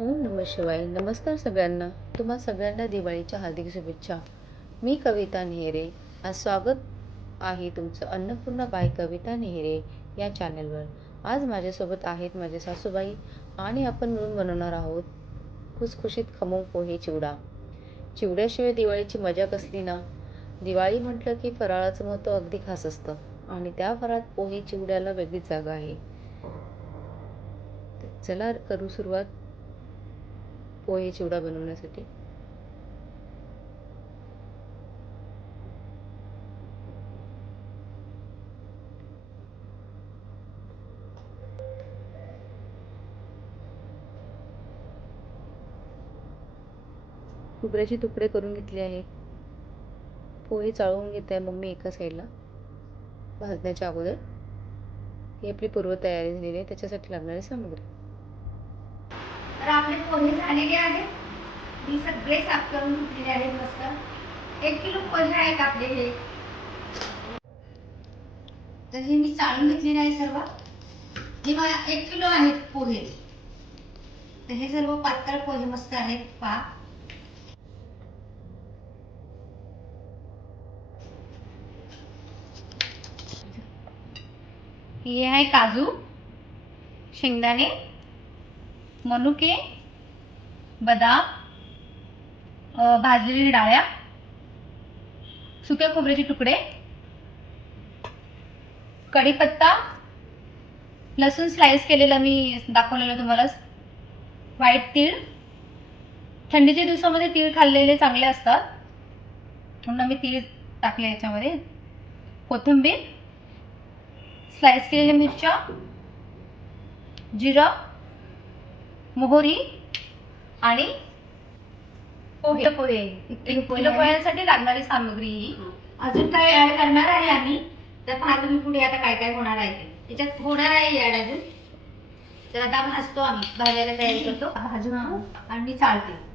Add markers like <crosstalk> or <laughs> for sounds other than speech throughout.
ओम नम शिवाय. नमस्कार सगळ्यांना. तुम्हा सगळ्यांना दिवाळीच्या हार्दिक शुभेच्छा. मी कविता नेहरे. आज स्वागत आहे तुमचं अन्नपूर्णा बाय कविता नेहरे या चॅनलवर. आज माझ्यासोबत आहेत माझे सासूबाई आणि आपण मिळून बनवणार आहोत खुसखुशीत खमंग पोहे चिवडा. चिवड्याशिवाय दिवाळीची मजा कसली ना? दिवाळी म्हटलं की फराळाचं महत्त्व अगदी खास असतं आणि त्या फराळात पोहे चिवड्याला वेगळीच जागा आहे. चला करू सुरुवात. पोहे चिवडा बनवण्यासाठी. खोबऱ्याचे तुकडे करून घेतले आहे. पोहे चाळवून घेत आहे मम्मी एका साईडला भाजण्याच्या अगोदर. ही आपली पूर्वतयारी झालेली आहे. त्याच्यासाठी लागणारी सामग्री. तर आपले पोहे झालेले आहेत. मी सगळे साफ करून घेतलेले आहेत मस्त. एक किलो पोहे आहेत आपले हे. तर हे मी चाळून घेतलेले आहे सर्व. हे मला एक किलो आहेत पोहे. तर हे सर्व पातळ पोहे मस्त आहेत. पहा. हे आहे काजू शेंगदाणे मनुके बदाम भाजलेली डाळ्या सुक्या खोबऱ्याचे तुकडे कढीपत्ता लसूण स्लाइस केलेलं मी दाखवलेलं तुम्हाला. व्हाईट तीळ. थंडीच्या दिवसामध्ये तीळ खाल्लेले चांगले असतात. म्हणून मी तीळ टाकले याच्यामध्ये. कोथिंबीर स्लाइस केलेल्या मिरच्या जिरं मोहरी आणि पोहे. पोहे पोह्यांसाठी लागणारी सामग्री ही. अजून काय ऍड करणार आहे आम्ही? तर पहा तुम्ही पुढे आता काय काय होणार आहे त्याच्यात होणार आहे ऍड अजून. तर आता भाजतो आम्ही. भाजायला तयारी करतो. भाजून आणू मी चालते.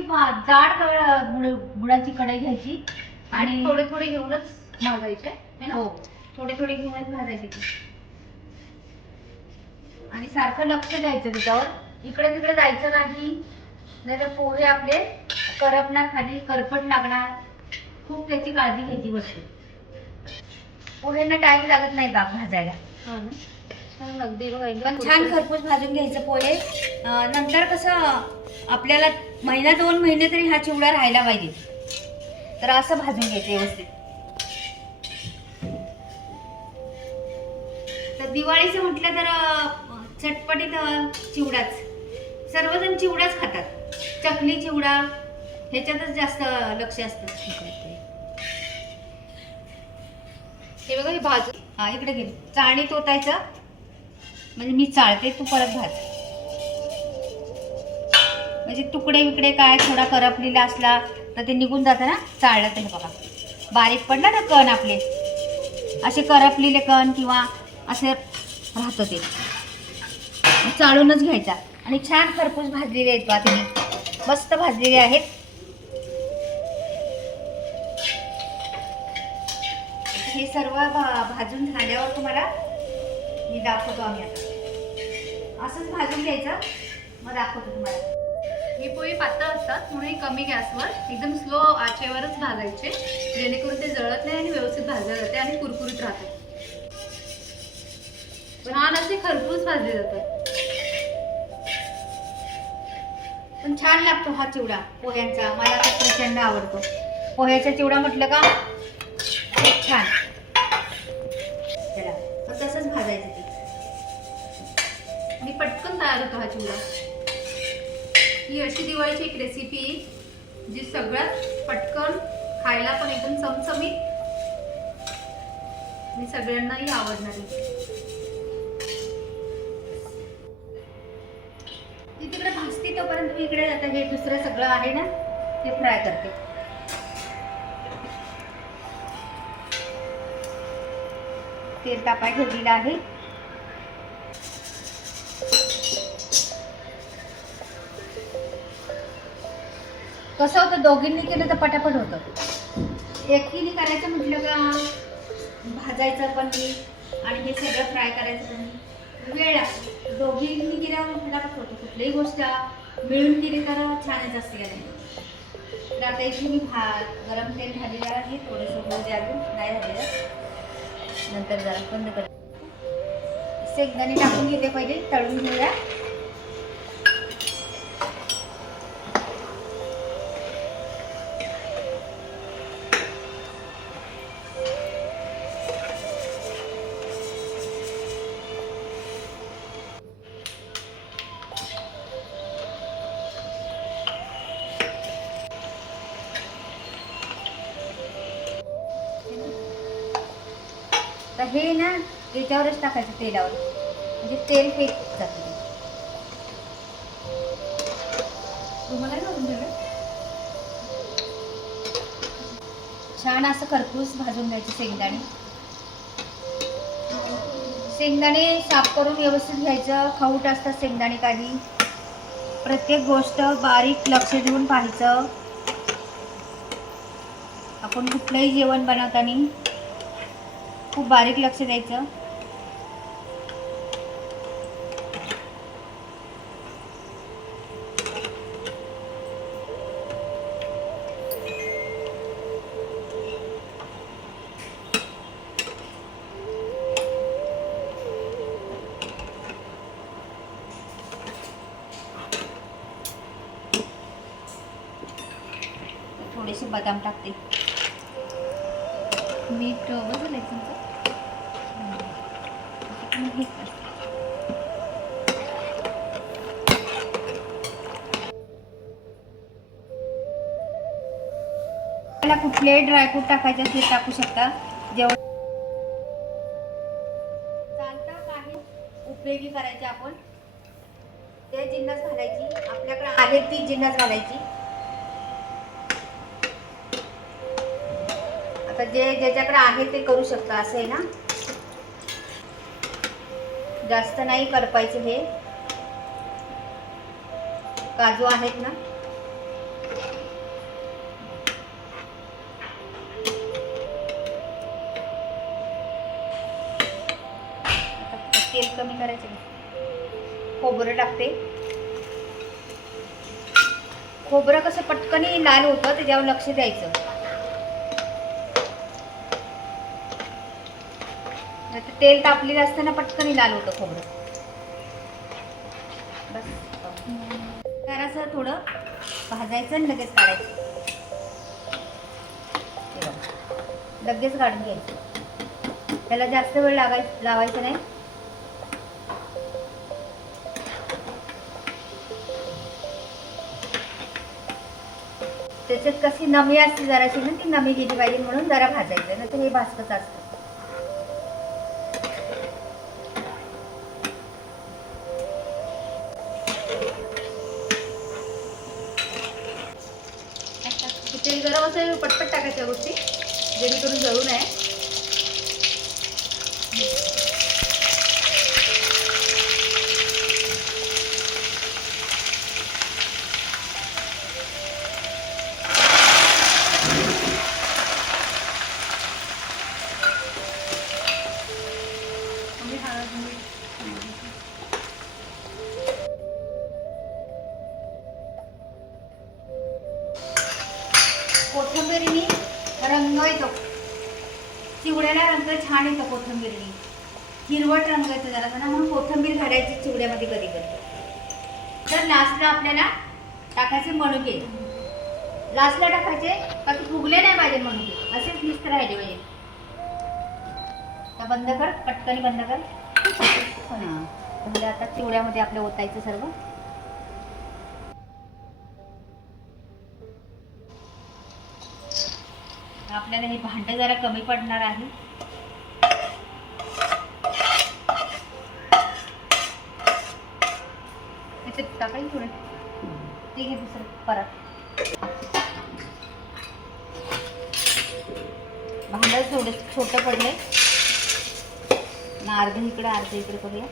भा- जाड गुळाची कढई घ्यायची. आणि थोडे थोडे घेऊनच भाजायचे. हो थोडे थोडे घेऊनच भाजायचे. आणि सारखं लक्ष द्यायचं त्याच्यावर इकडे तिकडे जायचं नाही. नाही तर पोहे आपले करपणार खाली करपट लागणार. खूप त्याची काळजी घ्यायची वस्तू पोहेंना टाइम लागत नाही का भाजायला. हा अगदी पण छान खरपूस भाजून घ्यायचं पोहे नंतर कसं आपल्याला महिना दोन महिने तरी हा चिवडा राहायला पाहिजे. तर असं भाजून घ्यायचं व्यवस्थित. तर दिवाळीचं म्हटलं तर चटपटीत चिवडाच. सर्वजण चिवडाच खातात. चकली चिवडा ह्याच्यातच जास्त लक्ष असतं. हे बघा हे भाज हा इकडे घे. चाळणी तोतायचं. म्हणजे मी चाळते तू परत भाज. म्हणजे तुकडे विकडे काय थोडा करपलेला असला तर ते निघून जातं ना? चाळलं तर हे बघा. बारीक पडला ना कण आपले? असे करपलेले कण किंवा असे राहतं ते. चाळूनच घ्यायचा. आणि छान खरपूस भाजलेले आहेत बा तुम्ही. मस्त भाजलेले आहेत. हे सर्व भा- भाजून झाल्यावर तुम्हाला मी दाखवतो आम्ही आता. असंच भाजून घ्यायचं. मग दाखवतो तुम्हाला. हे पोळी पातळ असतात म्हणून कमी गॅसवर एकदम स्लो आचेवरच भाजायचे. जेणेकरून ते जळत नाही आणि व्यवस्थित भाजले जाते आणि कुरकुरीत राहते छान असे खरपूस भाजले जातात. पण छान लागतो हा चिवडा. पोह्यांचा. मला तर प्रचंड आवडतो. पोह्याचा चिवडा म्हटलं का? खूप छान. चला मग तसंच भाजायचं ते. आणि पटकन तयार होतो हा चिवडा. ही अशी दिवाळीची एक रेसिपी जी सगळ्यात पटकन खायला पण एकदम चमचमीत. आणि सगळ्यांनाही आवडणारी. तोपर्यंत मी इकडे आता हे दुसरं सगळं आहे ना ते फ्राय करते. तेल तापाय ठेवलेलं आहे. कसं होतं दोघींनी केलं तर पटापट होतं. एकटीने करायचं म्हटलं का भाजायचं पण मी आणि हे सगळं फ्राय करायचं पण वेळ लागतो. दोघींनी केल्यावर पटापट होतो कुठलीही गोष्ट. मिळून केली तर छानच असते का नाही. तर आता इथे मी भात गरम तेल झालेलं आहे. थोडंसं होऊ द्या अजून नाही झालेलं. नंतर जरा बंद कर. शेंगदाणे टाकून घेते पहिले तळून घेऊया. तर हे ना याच्यावरच टाकायचं तेलावर. म्हणजे तेल फेक जातं. तुम्हाला छान असं खरपूस भाजून घ्यायचे शेंगदाणे. शेंगदाणे साफ करून व्यवस्थित घ्यायचं. खाऊट असतात शेंगदाणे काही. प्रत्येक गोष्ट बारीक लक्ष देऊन पाहायचं. आपण कुठलंही जेवण बनवताना खूप बारीक लक्ष द्यायचं. थोडेसे बदाम टाकते. मीठ बघायचं आहे कुठलेही ड्रायफ्रूट टाकायचे असले टाकू शकता? जेवण चालता काही उपयोगी करायचे आपण. ते जिन्नस घालायची. आपल्याकडे आहे ती जिन्नस घालायची. आता जे ज्याच्याकडे आहे ते करू शकता असं आहे ना? जास्त नाही करपायचं हे. काजू आहेत ना? तेल कमी करायचं. खोबरं टाकते. खोबरं कसं पटकनही लाल होतं त्याच्यावर लक्ष द्यायचं. नाहीतर तेल तापलेलं असताना पटकन लाल होतं खोबरं. बस. जरासं थोडं भाजायचं आणि लगेच काढायचं. लगेच काढून घ्यायचं. त्याला जास्त वेळ लागाय लावायचा नाही. त्याच्यात कशी नमी असते जराशी ना ती नमी गेली पाहिजे म्हणून जरा भाजायचं. ना तर हे भाजकच असतं. तेल गरम असेल पटपट टाकायच्या गोष्टी जेणेकरून जळू नये. कोथिंबिरीनी रंग येतो. चिवड्याला रंग छान येतो कोथिंबिरीनी. हिरवट रंग येतो जरा ना म्हणून कोथिंबीर घालायची चिवड्यामध्ये कधी कधी. तर लास्टला आपल्याला टाकायचे मणुके लास्टला टाकायचे का की फुगले नाही पाहिजे मणुके असेच नुसत राहिले पाहिजे आता बंद कर पटकनी बंद कर. हो. ना म्हणजे आता चिवड्यामध्ये आपलं ओतायचं सर्व. आपल्याला हे भांडं जरा कमी पडणार आहे. त्याच्यात टाकायचं थोडे. ते घे दुसरं परत. भांडं थोडं छोटं पडलंय. ना अर्धं इकडे अर्ध इकडे करूया.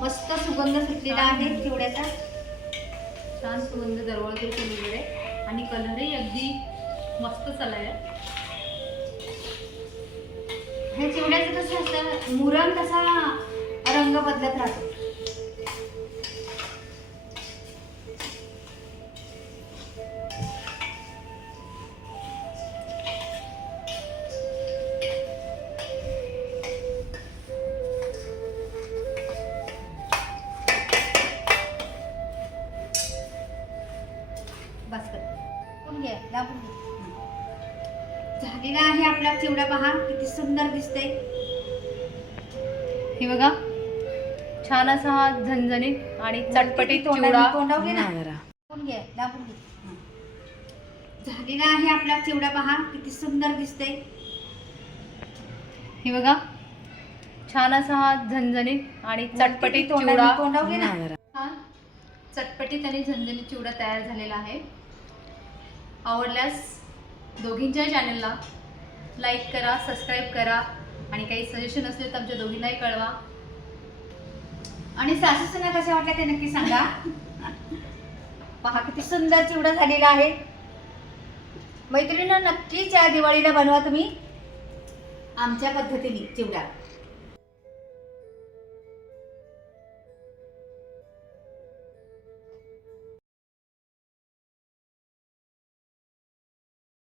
मस्त सुगंध सुटलेला आहे चिवड्याचा छान सुगंध दरवळतो सगळीकडे आणि कलरही अगदी मस्त चालाय हे चिवड्याचं कसं असतं? मुरम तसा रंग बदलत राहतो. झालेला आहे आपला चिवडा पहा किती सुंदर दिसतंय. हे बघा छान असा हा झणझणीत आणि चटपटीत तोंडाने- चिवडा. तोंडावर घे ना. दाबून घे दाबून घे. झालेला आहे आपला चिवडा पहा किती सुंदर दिसतंय. हे बघा छान असा हा झणझणीत आणि चटपटीत तोंडाने- चिवडा. तोंडावर घे ना. हा चटपटीत आणि झणझणीत चिवडा तयार झालेला आहे. आवडल्यास दोघींच्या चॅनलला लाईक करा सबस्क्राईब करा आणि काही सजेशन असले तर आमच्या दोघींनाही कळवा. आणि सासू सुना कशा वाटल्या ते नक्की सांगा. <laughs> पहा किती सुंदर चिवडा झालेला आहे. मैत्रिणींना नक्कीच या दिवाळीला बनवा तुम्ही. आमच्या पद्धतीने चिवडा.